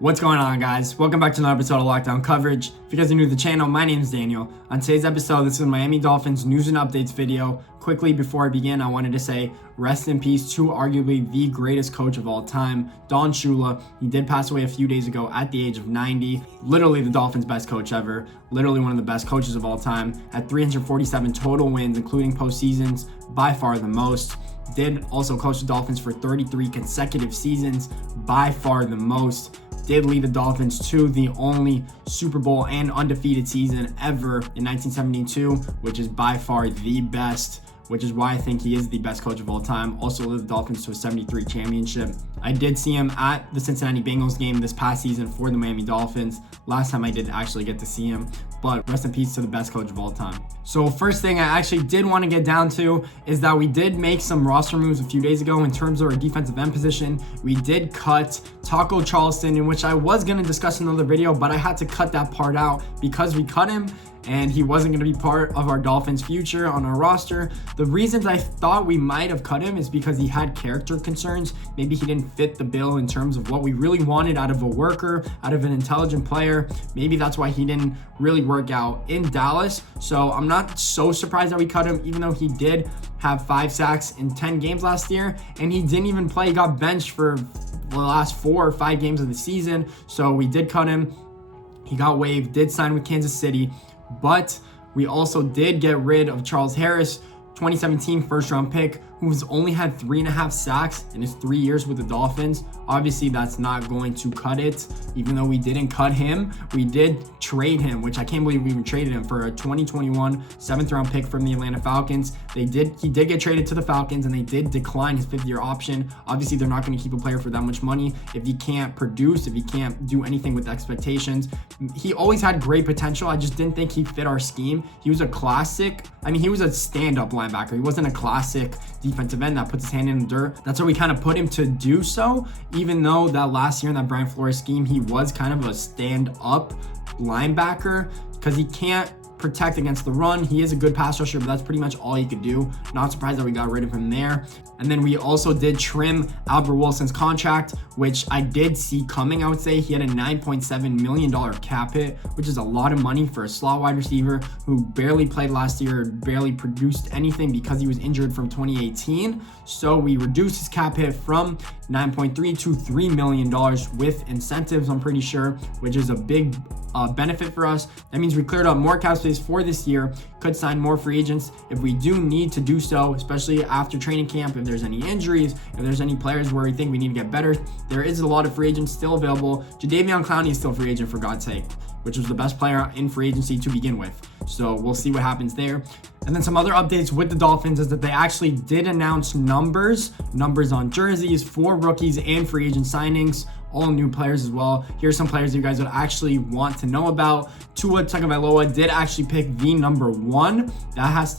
What's going on, guys? Welcome back to another episode of Lockdown Coverage. If you guys are new to the channel, my name is Daniel. On today's episode, this is a Miami Dolphins news and updates video. Quickly, before I begin, I wanted to say rest in peace to arguably the greatest coach of all time, Shula. He did pass away a few days ago at the age of 90. Literally the Dolphins' best coach ever. Literally one of the best coaches of all time. Had 347 total wins, including postseasons, by far the most. Did also coach the Dolphins for 33 consecutive seasons, by far the most. Did lead the Dolphins to the only Super Bowl and undefeated season ever in 1972, which is by far the best, which is why I think he is the best coach of all time. Also led the Dolphins to a 73 championship. I did see him at the Cincinnati Bengals game this past season for the Miami Dolphins. Last time I did actually get to see him, but rest in peace to the best coach of all time. So first thing I actually did want to get down to is that we did make some roster moves a few days ago in terms of our defensive end position. We did cut Taco Charleston, in which I was going to discuss in another video, but I had to cut that part out because we cut him and he wasn't going to be part of our Dolphins future on our roster. The reasons I thought we might have cut him is because he had character concerns. Maybe he didn't fit the bill in terms of what we really wanted out of a worker, out of an intelligent player. Maybe that's why he didn't really work out in Dallas. So I'm not so surprised that we cut him, even though he did have 5 sacks in 10 games last year, and he didn't even play. He got benched for the last 4 or 5 games of the season. So we did cut him. He got waived, did sign with Kansas City. But we also did get rid of Charles Harris, 2017 first-round pick, who's only had 3.5 sacks in his 3 years with the Dolphins. Obviously, that's not going to cut it. Even though we didn't cut him, we did trade him, which I can't believe we even traded him for a 2021 7th-round pick from the Atlanta Falcons. He did get traded to the Falcons, and they did decline his 5th-year option. Obviously, they're not going to keep a player for that much money if he can't produce, if he can't do anything with expectations. He always had great potential. I just didn't think he fit our scheme. He was a classic. He was a stand-up linebacker. He wasn't a classic defensive end that puts his hand in the dirt. That's why we kind of put him to do so, even though that last year in that Brian Flores scheme, he was kind of a stand-up linebacker because he can't protect against the run. He is a good pass rusher, but that's pretty much all he could do. Not surprised that we got rid of him there. And then we also did trim Albert Wilson's contract, which I did see coming, I would say. He had a $9.7 million cap hit, which is a lot of money for a slot wide receiver who barely played last year, barely produced anything because he was injured from 2018. So we reduced his cap hit from 9.3 to $3 million with incentives, I'm pretty sure, which is a big benefit for us. That means we cleared up more cap space for this year, could sign more free agents if we do need to do so, especially after training camp. If there's any injuries, if there's any players where we think we need to get better, there is a lot of free agents still available. Jadeveon Clowney is still a free agent, for God's sake, which was the best player in free agency to begin with. So we'll see what happens there. And then some other updates with the Dolphins is that they actually did announce numbers on jerseys for rookies and free agent signings, all new players as well. Here's some players you guys would actually want to know about. Tua Tagovailoa did actually pick the number 1.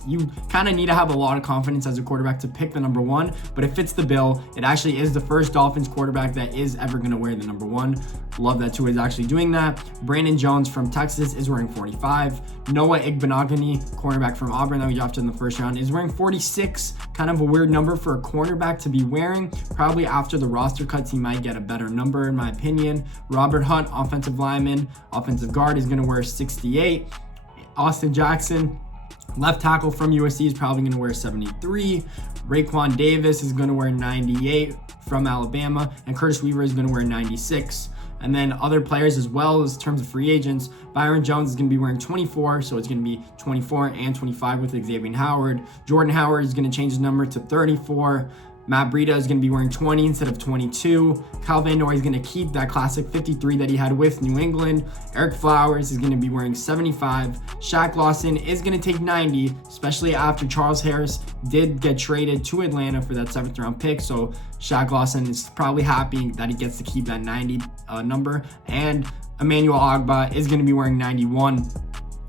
You kind of need to have a lot of confidence as a quarterback to pick the number 1, but it fits the bill. It actually is the first Dolphins quarterback that is ever going to wear the number 1. Love that Tua is actually doing that. Brandon Jones from Texas is wearing 45. Noah Igbenogany, cornerback from Auburn that we drafted in the first round, is wearing 46. Kind of a weird number for a cornerback to be wearing. Probably after the roster cuts, he might get a better number, in my opinion. Robert Hunt, offensive lineman, offensive guard, is going to wear 68. Austin Jackson, left tackle from USC, is probably going to wear 73. Raekwon Davis is going to wear 98 from Alabama, and Curtis Weaver is going to wear 96. And then other players as well as in terms of free agents, Byron Jones is going to be wearing 24, so it's going to be 24 and 25 with Xavier Howard. Jordan Howard is going to change his number to 34. Matt Breida is going to be wearing 20 instead of 22. Kyle Van Noy is going to keep that classic 53 that he had with New England. Eric Flowers is going to be wearing 75. Shaq Lawson is going to take 90, especially after Charles Harris did get traded to Atlanta for that 7th-round pick. So Shaq Lawson is probably happy that he gets to keep that 90 number. And Emmanuel Ogbah is going to be wearing 91.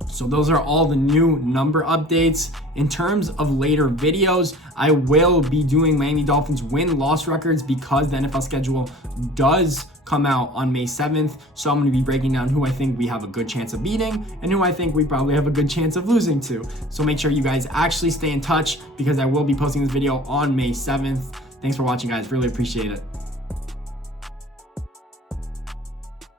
So those are all the new number updates. In terms of later videos, I will be doing Miami Dolphins win-loss records because the NFL schedule does come out on May 7th. So I'm going to be breaking down who I think we have a good chance of beating and who I think we probably have a good chance of losing to. So make sure you guys actually stay in touch because I will be posting this video on May 7th. Thanks for watching, guys. Really appreciate it.